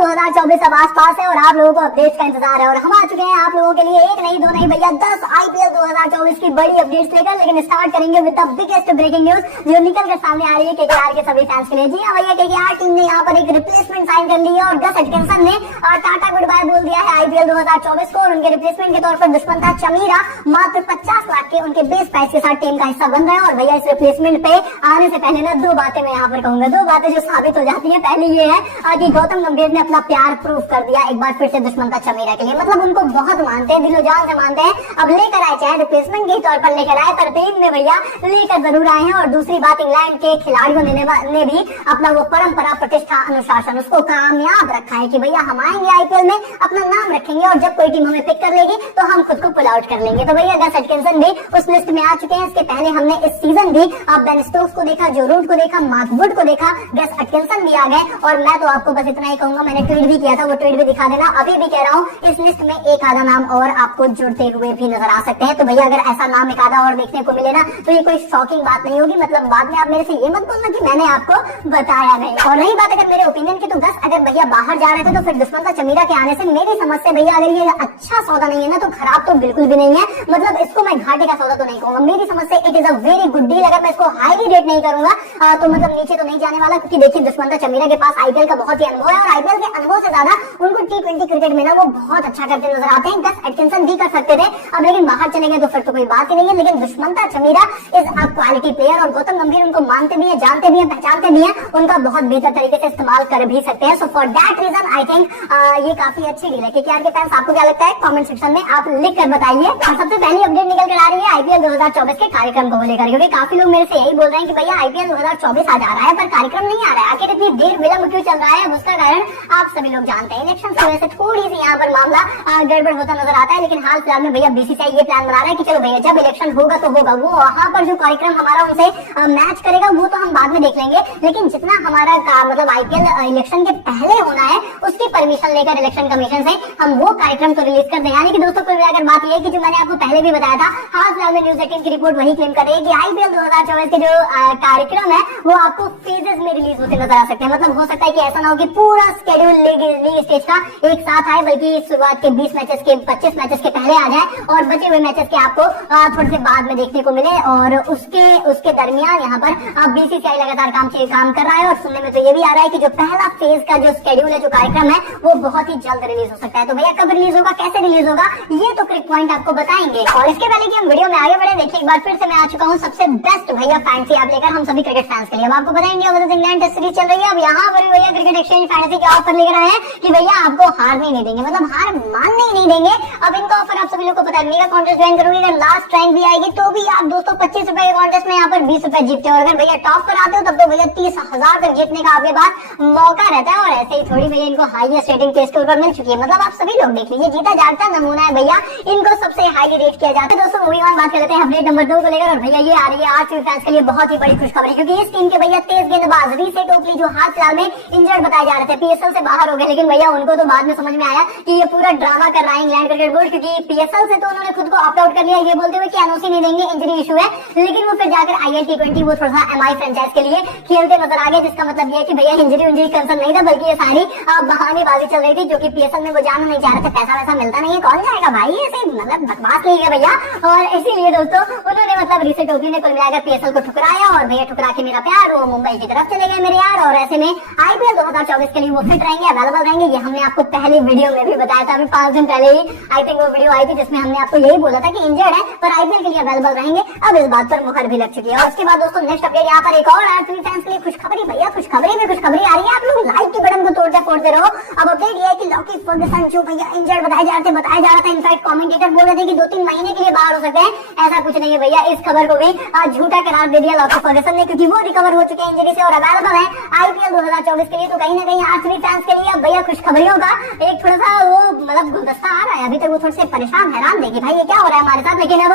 2024 अब आस पास है और आप लोगों को अपडेट्स का इंतजार है और हम आ चुके हैं आप लोगों के लिए एक नहीं दो नहीं भैया 10 आईपीएल 2024 की बड़ी अपडेट्स लेकर। लेकिन स्टार्ट करेंगे with the biggest breaking news जो निकल कर सामने आ रही है केकेआर के सभी फैंस के लिए। जी हाँ भैया, केकेआर टीम ने यहाँ पर एक रिप्लेसमेंट साइन कर ली है और गस एटकिंसन ने टाटा गुड बाय बोल दिया है आईपीएल 2024 को और उनके रिप्लेसमेंट के तौर पर दुष्मंता चमीरा मात्र 50 लाख के उनके बेस प्राइस के साथ टीम का हिस्सा बन रहे हैं। और भैया इस रिप्लेसमेंट पे आने से पहले ना दो बातें मैं यहाँ पर कहूंगा, दो बातें जो साबित हो जाती है। पहली ये है कि गौतम गंभीर ने अपना प्यार प्रूफ कर दिया एक बार फिर से दुष्मंता चमीरा के लिए, मतलब उनको बहुत मानते हैं, दिलो जान से मानते हैं। अब लेकर आए चाहे रिप्लेसमेंट के तौर पर लेकर आए, पर टीम में भैया लेकर जरूर आए हैं। और दूसरी बात, इंग्लैंड के खिलाड़ियों ने भी अपना वो परंपरा प्रतिष्ठा अनुशासन उसको कामयाब रखा है कि भैया हम आएंगे आईपीएल में अपना नाम रखेंगे और जब कोई टीम हमें पिक कर लेगी तो हम खुद को पुल आउट कर लेंगे। तो भैया गस एटकिंसन भी उस लिस्ट में आ चुके हैं। इसके पहले हमने इस सीजन भी बेन स्टोक्स को देखा, जो रूट को देखा, मार्क वुड को देखा, गस एटकिंसन भी आ गए। और मैं तो आपको बस इतना ही कहूंगा, मैंने ट्वीट भी किया था, वो ट्वीट भी दिखा देना। अभी भी कह रहा हूँ इस लिस्ट में एक आधा नाम और आपको जुड़ते हुए भी नजर आ सकते हैं। तो भैया अगर ऐसा नाम एक आधा और देखने को मिले ना तो ये कोई शॉकिंग बात नहीं होगी, मतलब बाद में आप मेरे से ये मत बोलना कि मैंने आपको बताया नहीं। और रही बात अगर मेरे ओपिनियन की, तो गस अगर भैया बाहर जा रहे थे तो फिर दुष्मंता चमीरा के आने से मेरी समझ से भैया अगर ये अच्छा सौदा नहीं है ना तो खराब तो बिल्कुल भी नहीं है। मतलब इसको मैं घाटे का सौदा तो नहीं कहूंगा, मेरी समझ से it is a very good deal. अगर मैं इसको हाईली रेट नहीं करूंगा तो मतलब नीचे तो नहीं जाने वाला, क्योंकि देखिए दुष्मंता चमीरा के पास आईपीएल का बहुत ही अनुभव है और आईपीएल के अनुभव से ज्यादा उनको टी20 क्रिकेट में ना वो बहुत अच्छा करते नजर आते हैं। गस एटकिंसन भी कर सकते थे, अब लेकिन बाहर चले गए तो फिर तो कोई बात ही नहीं है। लेकिन Dushmantha Chameera is a quality player और गौतम गंभीर उनको मानते भी है, जानते भी है, पहचानते भी है, उनका बहुत बेहतर तरीके से इस्तेमाल कर भी सकते हैं। So for that reason I think ये काफी अच्छी डील है। केकेआर के फैंस आपको क्या लगता है कमेंट सेक्शन में आप लिख कर बताइए। और सबसे पहली अपडेट निकल कर आ रही है आईपीएल 2024 के कार्यक्रम को लेकर, क्योंकि काफी लोग मेरे से यही बोल रहे हैं कि भैया आईपीएल 2024 आ जा रहा है पर कार्यक्रम नहीं आ रहा है, आखिर इतनी देर विलंब क्यों चल रहा है? उसका कारण आप सभी लोग जानते हैं, इलेक्शन की वजह से थोड़ी सी यहाँ पर मामला गड़बड़ होता नजर आता है। लेकिन हाल फिलहाल में भैया बीसीसीआई ये प्लान बना रहा है कि चलो भैया जब इलेक्शन होगा तो होगा, वो वहां पर जो कार्यक्रम हमारा उनसे मैच करेगा वो तो हम बाद में देख लेंगे, लेकिन जितना हमारा मतलब आईपीएल इलेक्शन के पहले होना है उसकी परमिशन लेकर इलेक्शन कमीशन से हम वो कार्यक्रम तो रिलीज कर दें। यानी कि दोस्तों कुल मिलाकर बात ये है कि जो मैंने आपको पहले भी बताया था, हाल फिलहाल में न्यूज 18 की रिपोर्ट वही क्लेम कर रही है कि आईपीएल 2024 के जो कार्यक्रम है वो आपको फेजेस में रिलीज होते नजर आ सकते हैं। मतलब हो सकता है कि ऐसा ना हो कि पूरा स्केड्यूल लीग स्टेज का एक साथ आए, बल्कि शुरुआत के 20 मैचेस के 25 मैचेस के पहले आ जाए और बचे हुए मैचेस के आपको थोड़े से बाद में देखने को मिले। और उसके दरमियान यहाँ पर बीसीसीआई लगातार काम कर रहा है और सुनने में तो ये भी आ रहा है कि जो पहला फेज का जो स्केड्यूल है, जो कार्यक्रम है वो बहुत ही जल्द रिलीज हो सकता है। तो भैया कब रिलीज होगा, कैसे रिलीज होगा, ये तो क्लिक पॉइंट आपको बताएंगे। और इसके पहले कि हम वीडियो में आगे बढ़े, देखिए एक बार फिर से मैं आ चुका हूँ सबसे बेस्ट भैया फैंटेसी ऐप लेकर हम सभी क्रिकेट फैंस के लिए। अब आपको पता है India versus England test series चल रही है। अब यहाँ पर भैया क्रिकेट एक्सचेंज फैंटेसी के ऑफर लेकर आए हैं कि भैया आपको हारने ही नहीं देंगे, मतलब हार मानने ही नहीं देंगे। अब इनका ऑफर आप सभी लोग को पता है, मेगा कॉन्टेस्ट ज्वाइन करोगे, अगर लास्ट रैंक भी आएगी तो भी आप 225 रुपए के कॉन्टेस्ट में यहाँ पर 20 रुपए जीतते हो। अगर भैया टॉप पर आते हो तब तो भैया 30,000 तक जीतने का आपके पास मौका रहता है। और ऐसे ही थोड़ी भैया इनको हाईएस्ट रेटिंग टेस्ट के ऊपर मिल चुकी है, मतलब आप सभी लोग देख लीजिए, जीता जागता नमूना है भैया, इनको सबसे हाईली रेट किया जाता है। दोस्तों मूवी बात कर लेते हैं अपडेट नंबर 2 को लेकर। और भैया ये आ रही है आरसीबी फैंस के लिए बहुत ही बड़ी खुशखबरी, क्योंकि इस टीम के भैया तेज गेंदबाज रीसे टोपली जो हाल फिलहाल में इंजर्ड बताए जा रहे थे, पीएसएल से बाहर हो गए, लेकिन भैया उनको तो बाद में समझ में आया कि ये पूरा ड्रामा कर रहा है इंग्लैंड क्रिकेट बोर्ड, क्योंकि पीएसएल से तो उन्होंने खुद को ऑप्ट आउट कर लिया ये बोलते हुए कि एनओसी नहीं देंगे, इंजरी इशू है। लेकिन वो फिर जाकर आईएल टी20 वो थोड़ा सा एमआई फ्रेंचाइज के लिए खेलते नजर आ गए, जिसका मतलब ये है कि भैया इंजरी कंसर्न नहीं था, बल्कि ये सारी बहानेबाजी चल रही थी, जो कि पीएसएल में वो जाना नहीं चाह रहे थे। पैसा वैसा मिलता नहीं है, कौन जाएगा भाई, ऐसे मतलब बकवास नहीं है भैया। और इसीलिए दोस्तों उन्होंने मतलब रीसे टोपली ने कुल मिलाकर पीएसएल को ठुकराया और भैया ठुकरा के मेरा प्यार वो मुंबई की तरफ चले गए मेरे यार। और ऐसे में आईपीएल 2024 के लिए वो फिट रहेंगे, अवेलेबल रहेंगे, ये हमने आपको पहली वीडियो में भी बताया था। अभी 5 दिन पहले ही आई थिंक वो वीडियो आई थी जिसमें हमने आपको यही बोला था कि इंजर्ड है पर आईपीएल के लिए अवेलेबल रहेंगे। अब इस बात पर मुहर भी लग चुकी है। और उसके बाद दोस्तों नेक्स्ट अपडेट यहाँ पर एक और आरसीबी फैंस के लिए खुशखबरी, भैया खुशखबरी में खुशखबरी आ रही है, आप लोग लाइक के बटन को तोड़ते फोड़ते रहो। अब अपडेट ये है कि लॉकी फर्गसन जो भैया इंजर्ड बताया जा रहा था, इनफैक्ट कमेंटेटर बोल रहे थे कि 2-3 महीने के लिए बाहर हो सकते हैं, ऐसा कुछ नहीं है भैया। इस खबर को भी झूठा करार दे दिया लॉकी फर्गसन ने, क्योंकि वो रिकवर हो चुके हैं इंजरी से और अवेलेबल है आईपीएल 2024 के लिए। तो कहीं ना कहीं आरसीबी फैंस के लिए भैया खुशखबरियों का एक थोड़ा सा वो मतलब गुलदस्ता आ रहा है। अभी तक वो थोड़े से परेशान हैरान देखिए भाई ये क्या हो रहा है हमारे साथ, लेकिन अब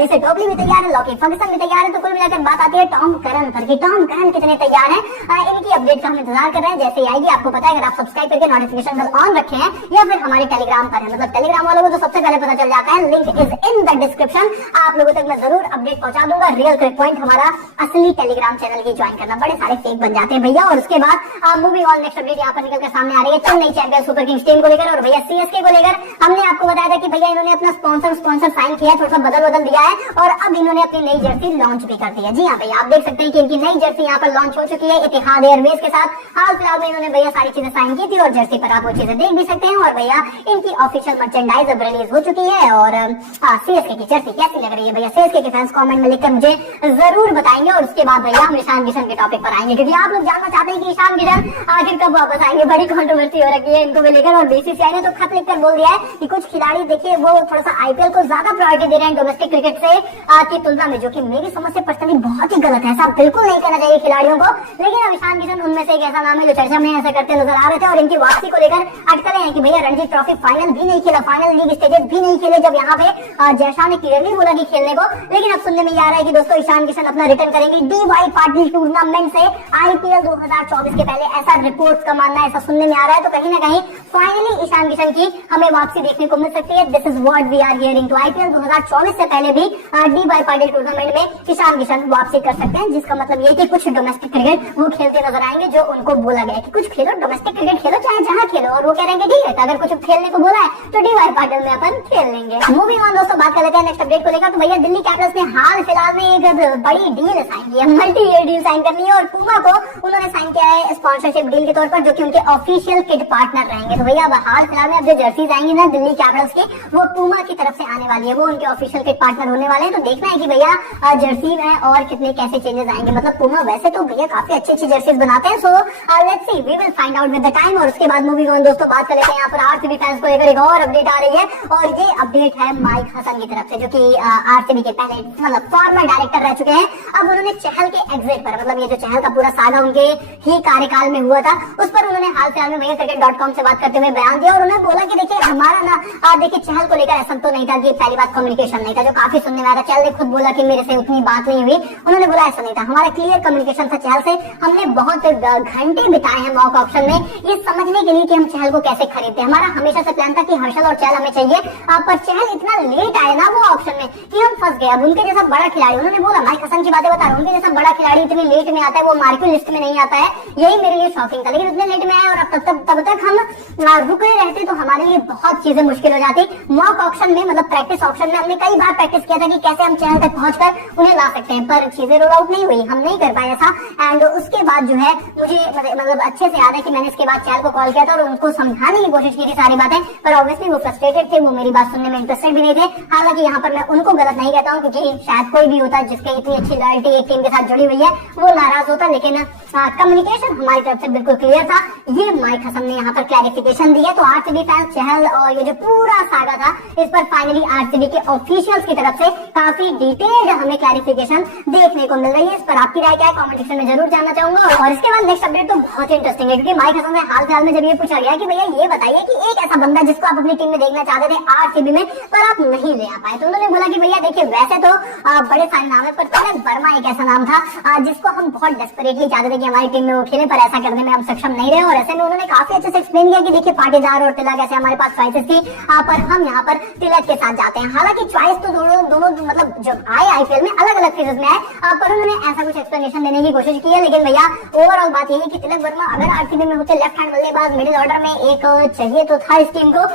रीसे टोपली भी तैयार है, लॉकी फर्गसन भी तैयार है। तो कुल मिलाकर बात आती है टॉम करन पर, टॉम करन कितने तैयार है, इनकी अपडेट का हम इंतजार कर रहे हैं। जैसे ही आएगी आपको पता है, अगर आप सब्सक्राइब करके नोटिफिकेशन नोटिफिकेशन बेल ऑन रखे हैं या फिर हमारे टेलीग्राम पर है, मतलब टेलीग्राम वालों को तो सबसे पहले पता चल जाता है, link is in the description. आप लोगों तक मैं जरूर अपडेट पहुंचा दूंगा। रियल क्रिक पॉइंट हमारा असली टेलीग्राम चैनल ही ज्वाइन करना, बड़े सारे फेक बन जाते हैं भैया। और उसके बाद मूविंग ऑन, नेक्स्ट अपडेट यहाँ पर निकल कर सामने आ रही है Chennai champion super Kings team को लेकर और भैया सीएसके को लेकर। हमने आपको बताया था कि भैया इन्होंने अपना स्पॉन्सर साइन किया है, थोड़ा सा बदल दिया है और अब इन्होंने अपनी नई जर्सी लॉन्च भी कर दी है। जी हाँ भैया, आप देख सकते हैं कि इनकी नई जर्सी यहाँ पर लॉन्च हो चुकी है इतिहाद एयरवेज के साथ। हाल फिलहाल में इन्होंने भैया सारी चीजें साइन की थी और जर्सी पर आप वो चीजें देख भी सकते हैं। और भैया इनकी ऑफिशियल मर्चेंडाइज अब रिलीज हो चुकी है। और सीएसके की जर्सी कैसी लग रही है भैया, सीएसके के फैंस कमेंट में लिखकर मुझे जरूर बताएंगे। और उसके बाद भैया हम ईशान किशन के टॉपिक पर आएंगे, क्योंकि आप लोग जानना चाहते हैं कि ईशान किशन आखिर कब वापस आएंगे। बड़ी कंट्रोवर्सी हो रखी है इनको लेकर और बीसीसीआई ने तो खत लिखकर बोल दिया है कि कुछ खिलाड़ी देखिए वो थोड़ा सा आईपीएल को ज्यादा प्रायोरिटी दे रहे हैं डोमेस्टिक क्रिकेट से की तुलना में, जो कि मेरी समझ से पर्सनली बहुत ही गलत है। ऐसा बिल्कुल नहीं करना चाहिए खिलाड़ियों को। लेकिन अब ईशान किशन उनमें से एक ऐसा नाम है जो चर्चा में ऐसा करते नजर आ रहे थे और इनकी वापसी को लेकर अटकलें हैं कि भैया रणजी ट्रॉफी फाइनल भी नहीं खेला, फाइनल लीग स्टेजेस भी नहीं खेले, जब यहाँ पे जयशाह ने क्लियरली बोला कि खेलने को। लेकिन अब सुनने में ये आ रहा है कि दोस्तों ईशान किशन अपना रिटर्न करेंगे डीवाई पाटिल टूर्नामेंट से आईपीएल 2024 के पहले, ऐसा रिपोर्ट्स का मानना है, ऐसा सुनने में आ रहा है। तो कहीं ना कहीं फाइनली ईशान किशन की हमें वापसी देखने को मिल सकती है। This is what we are hearing. तो आईपीएल 2024 से पहले भी डीवाई पाटिल टूर्नामेंट में ईशान किशन वापसी कर सकते हैं, जिसका मतलब ये कि कुछ डोमेस्टिक क्रिकेट वो खेलते नजर आएंगे जो उनको बोला गया कि कुछ खेलो, डोमेस्टिक क्रिकेट खेलो, चाहे जहां खेलो। और वो कह रहे हैं ठीक है, अगर कुछ खेलने को बोला है तो डीवाई पाटिल में अपन खेल लेंगे। मूविंग ऑन दोस्तों, बात कर लेते हैं नेक्स्ट अपडेट को लेकर। तो भैया दिल्ली कैपिटल्स ने हाल फिलहाल में एक बड़ी डील साइन की है, मल्टी ईयर डील साइन कर ली है और पूमा को उन्होंने साइन किया है स्पॉन्सरशिप डील के तौर पर, जो कि उनके ऑफिशियल किट पार्टनर रहेंगे। तो भैया अब हाल फिलहाल में अब जो जर्सीज आएंगी ना दिल्ली कैपिटल्स की, वो पूमा की तरफ से आने वाली है, वो उनके ऑफिशियल किट पार्टनर होने वाले हैं। तो देखना है कि भैया जर्सी में और कितने कैसे चेंजेस आएंगे। मतलब पूमा वैसे तो भैया काफी अच्छी जर्सीज बनाते हैं, so let's see, we will find out with the time. और उसके बाद मूविंग ऑन दोस्तों, बात कर लेते हैं यहाँ पर आरसीबी फैंस को लेकर एक और अपडेट आ रही है और ये अपडेट है माइक हसन की तरफ से, जो कि आरसीबी के पहले मतलब फॉर्मर डायरेक्टर रह चुके हैं। अब उन्होंने चहल के एग्जिट पर, मतलब ये जो चहल का पूरा सागा उनके ही कार्यकाल में हुआ था, उस पर उन्होंने हाल फिलहाल में भैया cricket.com से बात करते हुए बयान दिया और उन्होंने बोला कि देखिए हमारा ना देखिए चहल को लेकर ऐसा तो नहीं था कि पहली बात कम्युनिकेशन नहीं था, जो काफी सुनने में आया था। चहल ने खुद बोला कि मेरे से उतनी बात नहीं हुई, उन्होंने बोला ऐसा नहीं था, हमारा क्लियर कम्युनिकेशन था चहल से। हमने बहुत घंटे बिताए हैं मॉक ऑप्शन में ये समझने के लिए कि हम चहल को कैसे खरीदते हैं। हमारा हमेशा से प्लान था कि हर्षल और चहल हमें चाहिए, पर चहल इतना लेट आए ना वो ऑप्शन में कि हम फंस गए। अब उनके जैसा बड़ा खिलाड़ी, उन्होंने बोला माइक हसन की बातें बता रहे, उनके जैसा बड़ा खिलाड़ी इतने लेट में आता है, वो मार्केट लिस्ट में नहीं आता है, यही मेरे लिए शॉकिंग था। लेकिन इतने लेट में आए और अब तब तक हम रुके रहते तो हमारे लिए बहुत चीजें मुश्किल हो जाती। मॉक ऑप्शन में मतलब प्रैक्टिस ऑप्शन में हमने कई बार प्रैक्टिस किया था कि कैसे हम चहल तक पहुंचकर उन्हें ला सकते हैं, पर चीजें रोल आउट नहीं हुई, हम नहीं कर पाए ऐसा। एंड उसके बाद जो है मुझे मतलब अच्छे से याद है कि मैंने इसके बाद चहल को कॉल किया था और उनको समझाने की कोशिश की थी सारी बातें, पर ऑब्वियसली वो फ्रस्ट्रेटेड थे, वो मेरी बात सुनने में इंटरेस्टेड भी नहीं थे। हालांकि यहाँ पर मैं उनको गलत नहीं कहता हूँ, क्योंकि शायद कोई भी होता जिसके इतनी अच्छी लॉयल्टी एक टीम के साथ जुड़ी हुई है वो नाराज होता, लेकिन कम्युनिकेशन हमारी तरफ से बिल्कुल क्लियर था। ये माइक हसन ने यहाँ पर क्लैरिफिकेशन दी है। तो आरसीबी फैंस चहल और ये जो पूरा सागा था इस पर फाइनली आरसीबी के ऑफिशियल्स की तरफ से काफी डिटेल्ड हमें क्लैरिफिकेशन देखने को मिल रही है। इस पर आपकी राय क्या है कमेंट सेक्शन में जरूर जानना चाहूंगा। और इसके बाद नेक्स्ट अपडेट तो बहुत इंटरेस्टिंग है, क्योंकि माइक हसन से हाल फिलहाल में जब ये पूछा गया कि भैया ये बताइए कि एक ऐसा बंदा जिसको आप अपनी टीम में देखना चाहते थे आरसीबी में पर आप नहीं ले आ पाए, तो उन्होंने बोला कि भैया देखिए वैसे तो बड़े सारे नाम है, पर तिलक वर्मा एक ऐसा नाम था जिसको हम बहुत डेस्परेटली चाहते थे कि हमारी टीम में वो खेले, पर ऐसा करने में हम सक्षम नहीं रहे। और ऐसे में उन्होंने काफी अच्छे से एक्सप्लेन किया कि देखिए पाटीदार और तिलक ऐसे हमारे पास चॉइसेस थी, पर हम यहाँ पर तिलक के साथ जाते हैं। हालांकि चॉइस तो दोनों मतलब जब आए आईपीएल में अलग अलग फेजेस में आए, पर उन्होंने ऐसा कुछ एक्सप्लेनेशन देने की कोशिश की है। लेकिन भैया ओवरऑल बात यही कि तिलक वर्मा अगर आरसीबी में होते लेफ्ट हैंड बल्लेबाज मिडिल ऑर्डर में एक चाहिए तो था इस टीम को,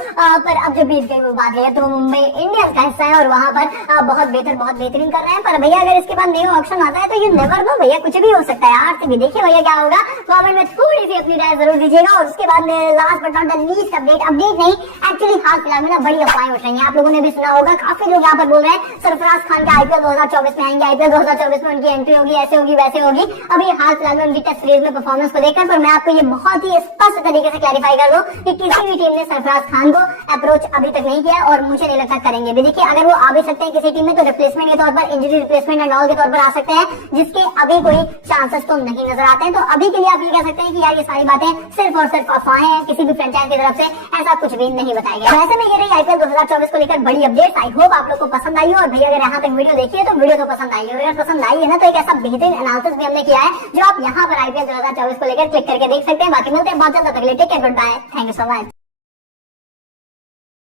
पर अब जो बीत गई वो बात है, तो मुंबई इंडियंस का हिस्सा है और वहां पर बहुत बेहतरीन कर रहे हैं। पर भैया अगर इसके बाद न्यू ऑप्शन आता है तो ये नेवर नो भैया, कुछ भी हो सकता है आरसीबी। देखिए भैया क्या होगा, कमेंट में थोड़ी सी अपनी राय जरूर दीजिएगा। और उसके बाद last but not the least update नहीं, एक्चुअली हाल फिलहाल में ना बड़ी अफवाहें उठ रही हैं, आप लोगों ने भी सुना होगा, काफी लोग यहाँ पर बोल रहे हैं सरफराज खान के आईपीएल 2024 में आएंगे, आईपीएल 2024 में उनकी एंट्री होगी, ऐसे होगी वैसे होगी। अभी हाल फिलहाल में उनकी टेस्ट सीरीज में परफॉर्मेंस को देखकर, पर मैं आपको ये बहुत ही स्पष्ट तरीके से क्लैरिफाई कर दूं कि किसी भी टीम ने सरफराज खान को अप्रोच अभी तक नहीं किया और मुझे नहीं लगता करेंगे भी। देखिए अगर वो आ भी सकते हैं किसी टीम में तो रिप्लेसमेंट के तौर पर, इंजरी रिप्लेसमेंट एंड ऑल के तौर पर आ सकते हैं, जिसके अभी कोई चांसेस तो नहीं नजर आते हैं। तो अभी के लिए आप ये कह सकते हैं कि यार ये सारी बातें सिर्फ और सिर्फ अफवाहें हैं, किसी भी फ्रेंचाइज की तरफ से ऐसा कुछ भी नहीं बताया गया। वैसे में ये रही आईपीएल 2024 को लेकर बड़ी अपडेट। आई होप आप लोग को पसंद आई हो, और भैया अगर यहाँ तक वीडियो देखी है तो वीडियो तो पसंद आई है, अगर पसंद आई है ना तो एक ऐसा बेहतरीन एनालिसिस भी हमने किया है जो आप यहाँ पर आईपीएल 2024 को लेकर क्लिक करके देख सकते हैं। बाकी मिलते हैं बहुत जल्द तब तक के लिए take care, goodbye, thank you so much.